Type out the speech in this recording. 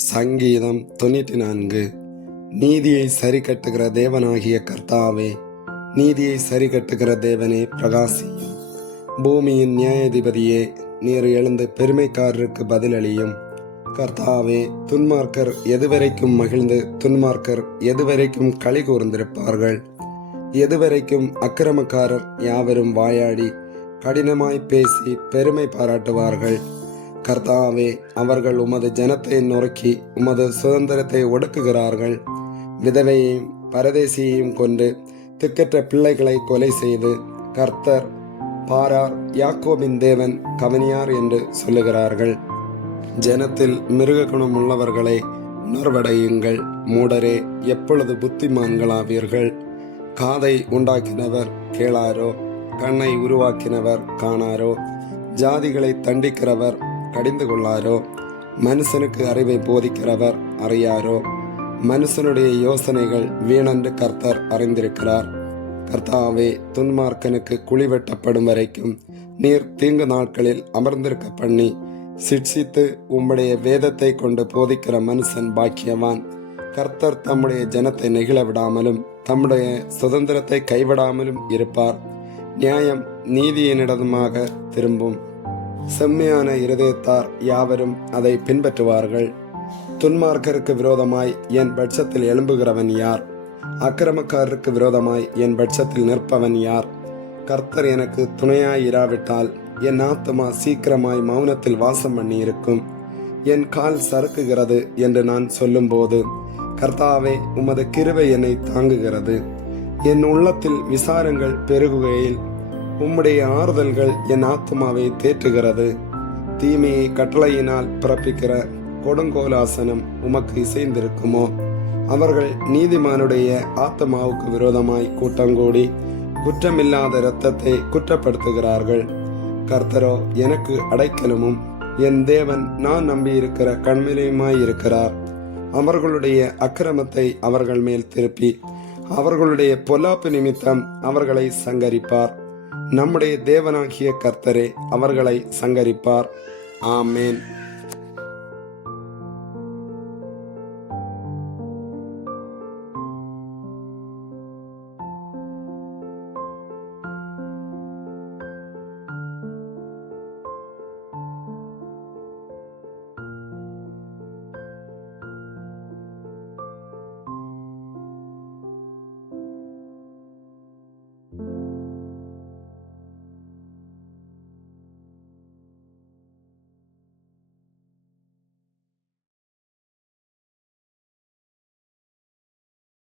சங்கீதம் 94. நீதியை சரி கட்டுகிற தேவனாகிய கர்த்தாவே, நீதியை சரி கட்டுகிற தேவனே பிரகாசியும். பூமியின் நியாயாதிபதியே, நீர் எழுந்த பெருமைக்காரருக்கு பதிலளியும். கர்த்தாவே, துன்மார்க்கர் எதுவரைக்கும் மகிழ்ந்து துன்மார்க்கர் எதுவரைக்கும் களி கூர்ந்திருப்பார்கள்? எதுவரைக்கும் அக்கிரமக்காரர் யாவரும் வாயாடி கடினமாய் பேசி பெருமை பாராட்டுவார்கள்? கர்த்தாவே, அவர்கள் உமது ஜனத்தை நொறுக்கி உமது சுதந்திரத்தை ஒடுக்குகிறார்கள். விதவையையும் பரதேசியையும் கொண்டு திக்கற்ற பிள்ளைகளை கொலை செய்து கர்த்தர் பாரார், யாக்கோபின் தேவன் கவனியார் என்று சொல்லுகிறார்கள். ஜனத்தில் மிருக குணம் உள்ளவர்களை உணர்வடையுங்கள். மூடரே, எப்பொழுது புத்திமான்களாவீர்கள்? காதை உண்டாக்கினவர் கேளாரோ? கண்ணை உருவாக்கினவர் காணாரோ? ஜாதிகளை தண்டிக்கிறவர் கடிந்து கொள்ளாரோ? மனுஷனுக்கு அறிவை போதிக்கிறவர் அறியாரோ? மனுஷனுடைய யோசனைகள் வீணென்று கர்த்தர் அறிந்திருக்கிறார். கர்த்தாவே, துன்மார்க்கனுக்கு குழி வெட்டப்படும் வரைக்கும் நீர் தீங்கு நாட்களில் அமர்ந்திருக்க பண்ணி சிட்சித்து உம்முடைய வேதத்தை கொண்டு போதிக்கிற மனுஷன் பாக்கியவான். கர்த்தர் தம்முடைய ஜனத்தை நெகிழ விடாமலும் தம்முடைய சுதந்திரத்தை கைவிடாமலும் இருப்பார். நியாயம் நீதியினிடமாக திரும்பும். செம்மையான இருதயத்தார் யாவரும் அதை பின்பற்றுவார்கள். துன்மார்க்கருக்கு விரோதமாய் என் பட்சத்தில் எழும்புகிறவன் யார்? அக்கிரமக்காரருக்கு விரோதமாய் என் பட்சத்தில் நிற்பவன் யார்? கர்த்தர் எனக்கு துணையாயிராவிட்டால் என் ஆத்துமா சீக்கிரமாய் மௌனத்தில் வாசம் பண்ணி இருக்கும். என் கால் சறுக்குகிறது என்று நான் சொல்லும்போது, கர்த்தாவே, உமது கிருபை என்னை தாங்குகிறது. என் உள்ளத்தில் விசாரங்கள் பெருகுகையில் உம்முடைய ஆறுதல்கள் என் ஆத்மாவை தேற்றுகிறது. தீமையை கட்டளையினால் பிறப்பிக்கிற கொடுங்கோலாசனம் உமக்கு இசைந்திருக்குமோ? அவர்கள் நீதிமானுடைய ஆத்மாவுக்கு விரோதமாய் கூட்டங்கூடி குற்றமில்லாத இரத்தத்தை குற்றப்படுத்துகிறார்கள். கர்த்தரோ எனக்கு அடைக்கலமும் என் தேவன் நான் நம்பியிருக்கிற கண்மலையுமாயிருக்கிறார். அவர்களுடைய அக்கிரமத்தை அவர்கள் மேல் திருப்பி அவர்களுடைய பொல்லாப்பு நிமித்தம் அவர்களை சங்கரிப்பார். நம்முடைய தேவனாகிய கர்த்தரே அவர்களை சங்கரிப்பார். ஆமேன்.